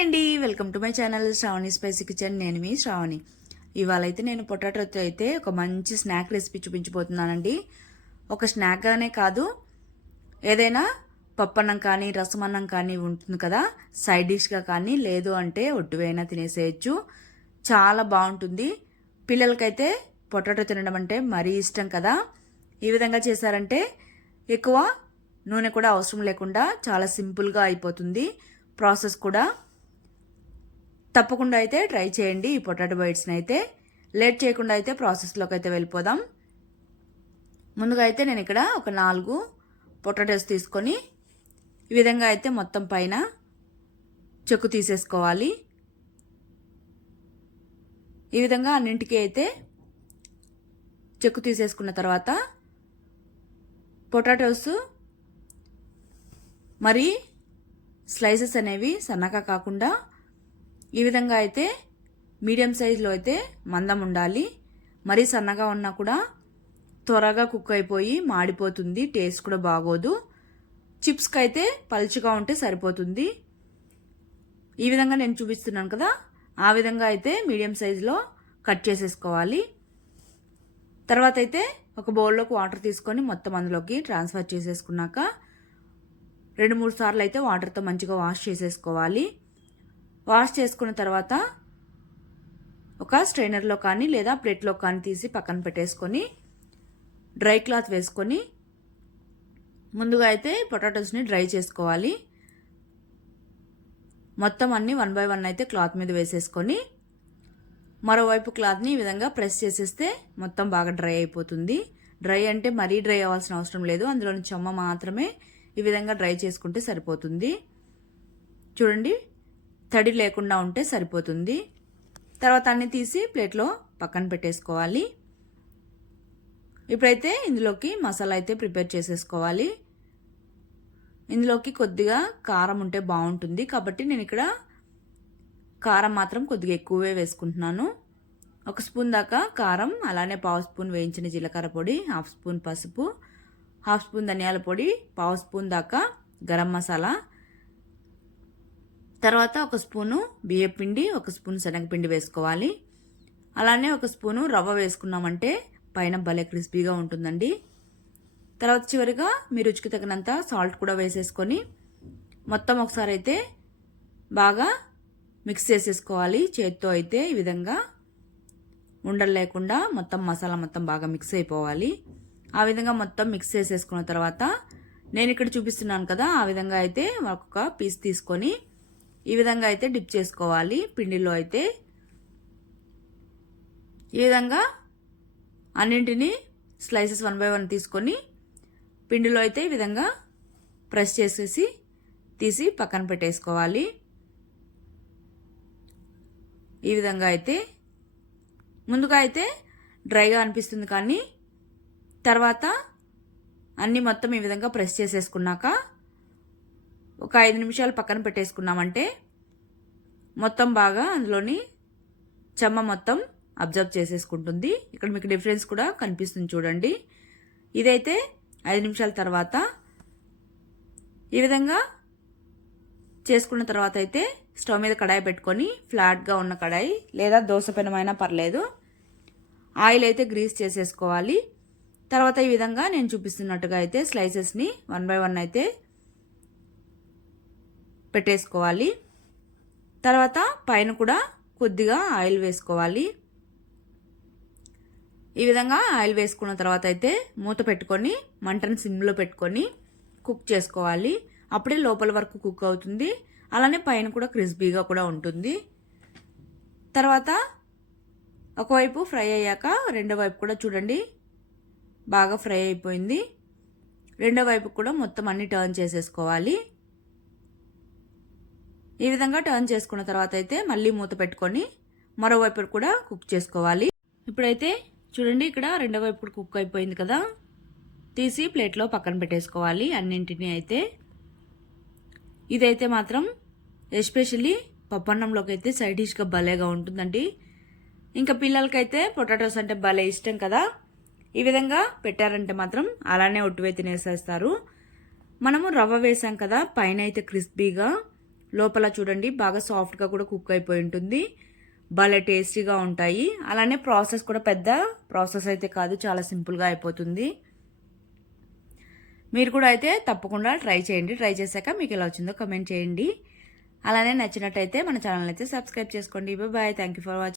అండి. Welcome to my channel Sravani spicy kitchen నేను మీ శ్రావణి ఇవాళ అయితే నేను పొటాటోతో అయితే ఒక మంచి స్నాక్ రెసిపీ చూపించబోతున్నానండి. ఒక స్నాక్గానే కాదు ఏదైనా పప్పన్నం కానీ రసమన్నం కానీ ఉంటుంది కదా సైడ్ డిష్గా కానీ లేదు అంటే ఒడ్డువైనా తినేసేయచ్చు. చాలా బాగుంటుంది. పిల్లలకైతే పొటాటో తినడం అంటే మరీ ఇష్టం కదా. ఈ విధంగా చేశారంటే ఎక్కువ నూనె కూడా అవసరం లేకుండా చాలా సింపుల్గా అయిపోతుంది. ప్రాసెస్ కూడా తప్పకుండా అయితే ట్రై చేయండి ఈ పొటాటో బైట్స్ని అయితే. లేట్ చేయకుండా అయితే ప్రాసెస్లోకి అయితే వెళ్ళిపోదాం. ముందుగా అయితే నేను ఇక్కడ ఒక నాలుగు పొటాటోస్ తీసుకొని ఈ విధంగా అయితే మొత్తం పైన చెక్కు తీసేసుకోవాలి. ఈ విధంగా అన్నింటికి అయితే చెక్కు తీసేసుకున్న తర్వాత పొటాటోస్ మరి స్లైసెస్ అనేవి సన్నగా కాకుండా ఈ విధంగా అయితే మీడియం సైజులో అయితే మందం ఉండాలి. మరీ సన్నగా ఉన్నా కూడా త్వరగా కుక్ అయిపోయి మాడిపోతుంది. టేస్ట్ కూడా బాగోదు. చిప్స్కి అయితే పలుచగా ఉంటే సరిపోతుంది. ఈ విధంగా నేను చూపిస్తున్నాను కదా. ఆ విధంగా అయితే మీడియం సైజులో కట్ చేసేసుకోవాలి. తర్వాత అయితే ఒక బౌల్లోకి వాటర్ తీసుకొని మొత్తం అందులోకి ట్రాన్స్ఫర్ చేసేసుకున్నాక రెండు మూడు సార్లు అయితే వాటర్తో మంచిగా వాష్ చేసేసుకోవాలి. వాష్ చేసుకున్న తర్వాత ఒక స్ట్రైనర్లో కానీ లేదా ప్లేట్లో కానీ తీసి పక్కన పెట్టేసుకొని డ్రై క్లాత్ వేసుకొని ముందుగా అయితే పొటాటోస్ని డ్రై చేసుకోవాలి. మొత్తం అన్నీ వన్ బై వన్ అయితే క్లాత్ మీద వేసేసుకొని మరోవైపు క్లాత్ని ఈ విధంగా ప్రెస్ చేసేస్తే మొత్తం బాగా డ్రై అయిపోతుంది. డ్రై అంటే మరీ డ్రై అవ్వాల్సిన అవసరం లేదు. అందులోని చెమ్మ మాత్రమే ఈ విధంగా డ్రై చేసుకుంటే సరిపోతుంది. చూడండి తడి లేకుండా ఉంటే సరిపోతుంది. తర్వాత అన్ని తీసి ప్లేట్లో పక్కన పెట్టేసుకోవాలి. ఇప్పుడైతే ఇందులోకి మసాలా అయితే ప్రిపేర్ చేసేసుకోవాలి. ఇందులోకి కొద్దిగా కారం ఉంటే బాగుంటుంది. కాబట్టి నేను ఇక్కడ కారం మాత్రం కొద్దిగా ఎక్కువే వేసుకుంటున్నాను. ఒక స్పూన్ దాకా కారం అలానే పావు స్పూన్ వేయించిన జీలకర్ర పొడి హాఫ్ స్పూన్ పసుపు హాఫ్ స్పూన్ ధనియాల పొడి పావు స్పూన్ దాకా గరం మసాలా తర్వాత ఒక స్పూను బియ్యపిండి ఒక స్పూన్ శనగపిండి వేసుకోవాలి. అలానే ఒక స్పూను రవ్వ వేసుకున్నామంటే పైన భలే క్రిస్పీగా ఉంటుందండి. తర్వాత చివరిగా మీ రుచికి తగినంత సాల్ట్ కూడా వేసేసుకొని మొత్తం ఒకసారి అయితే బాగా మిక్స్ చేసేసుకోవాలి. చేత్తో అయితే ఈ విధంగా ఉండలు లేకుండా మొత్తం మసాలా మొత్తం బాగా మిక్స్ అయిపోవాలి. ఆ విధంగా మొత్తం మిక్స్ చేసేసుకున్న తర్వాత నేను ఇక్కడ చూపిస్తున్నాను కదా ఆ విధంగా అయితే ఒక్కొక్క పీస్ తీసుకొని ఈ విధంగా అయితే డిప్ చేసుకోవాలి. పిండిలో అయితే ఈ విధంగా అన్నింటినీ స్లైసెస్ వన్ బై వన్ తీసుకొని పిండిలో అయితే ఈ విధంగా ప్రెస్ చేసేసి తీసి పక్కన పెట్టేసుకోవాలి. ఈ విధంగా అయితే ముందుగా అయితే డ్రైగా అనిపిస్తుంది కానీ తర్వాత అన్నీ మొత్తం ఈ విధంగా ప్రెస్ చేసేసుకున్నాక ఒక ఐదు నిమిషాలు పక్కన పెట్టేసుకున్నామంటే మొత్తం బాగా అందులోని చెమ్మ మొత్తం అబ్జర్వ్ చేసేసుకుంటుంది. ఇక్కడ మీకు డిఫరెన్స్ కూడా కనిపిస్తుంది చూడండి. ఇదైతే ఐదు నిమిషాల తర్వాత ఈ విధంగా చేసుకున్న తర్వాత అయితే స్టవ్ మీద కడాయి పెట్టుకొని ఫ్లాట్గా ఉన్న కడాయి లేదా దోశ పెనమైనా పర్లేదు. ఆయిల్ అయితే గ్రీస్ చేసేసుకోవాలి. తర్వాత ఈ విధంగా నేను చూపిస్తున్నట్టుగా అయితే స్లైసెస్ని వన్ బై వన్ అయితే పెట్టేసుకోవాలి. తర్వాత పైన కూడా కొద్దిగా ఆయిల్ వేసుకోవాలి. ఈ విధంగా ఆయిల్ వేసుకున్న తర్వాత అయితే మూత పెట్టుకొని మంటను సిమ్లో పెట్టుకొని కుక్ చేసుకోవాలి. అప్పుడే లోపల వరకు కుక్ అవుతుంది. అలానే పైన కూడా క్రిస్పీగా కూడా ఉంటుంది. తర్వాత ఒకవైపు ఫ్రై అయ్యాక రెండో వైపు కూడా చూడండి బాగా ఫ్రై అయిపోయింది. రెండో వైపు కూడా మొత్తం అన్ని టర్న్ చేసేసుకోవాలి. ఈ విధంగా టర్న్ చేసుకున్న తర్వాత అయితే మళ్ళీ మూత పెట్టుకొని మరోవైపు కూడా కుక్ చేసుకోవాలి. ఇప్పుడైతే చూడండి ఇక్కడ రెండో వైపు కుక్ అయిపోయింది కదా. తీసి ప్లేట్లో పక్కన పెట్టేసుకోవాలి అన్నింటినీ అయితే. ఇదైతే మాత్రం ఎస్పెషల్లీ పప్పన్నంలోకి అయితే సైడ్ డిష్గా భలేగా ఉంటుందండి. ఇంకా పిల్లలకైతే పొటాటోస్ అంటే భలే ఇష్టం కదా. ఈ విధంగా పెట్టారంటే మాత్రం అలానే ఒట్టువే తినేసేస్తారు మనము రవ్వ వేసాం కదా పైన అయితే క్రిస్పీగా లోపల చూడండి బాగా సాఫ్ట్గా కూడా కుక్ అయిపోయి ఉంటుంది. భలే టేస్టీగా ఉంటాయి. అలానే ప్రాసెస్ కూడా పెద్ద ప్రాసెస్ అయితే కాదు చాలా సింపుల్గా అయిపోతుంది. మీరు కూడా అయితే తప్పకుండా ట్రై చేయండి. ట్రై చేశాక మీకు ఎలా వచ్చిందో కమెంట్ చేయండి. అలానే నచ్చినట్టయితే మన ఛానల్ అయితే సబ్స్క్రైబ్ చేసుకోండి. Bye thank you for watching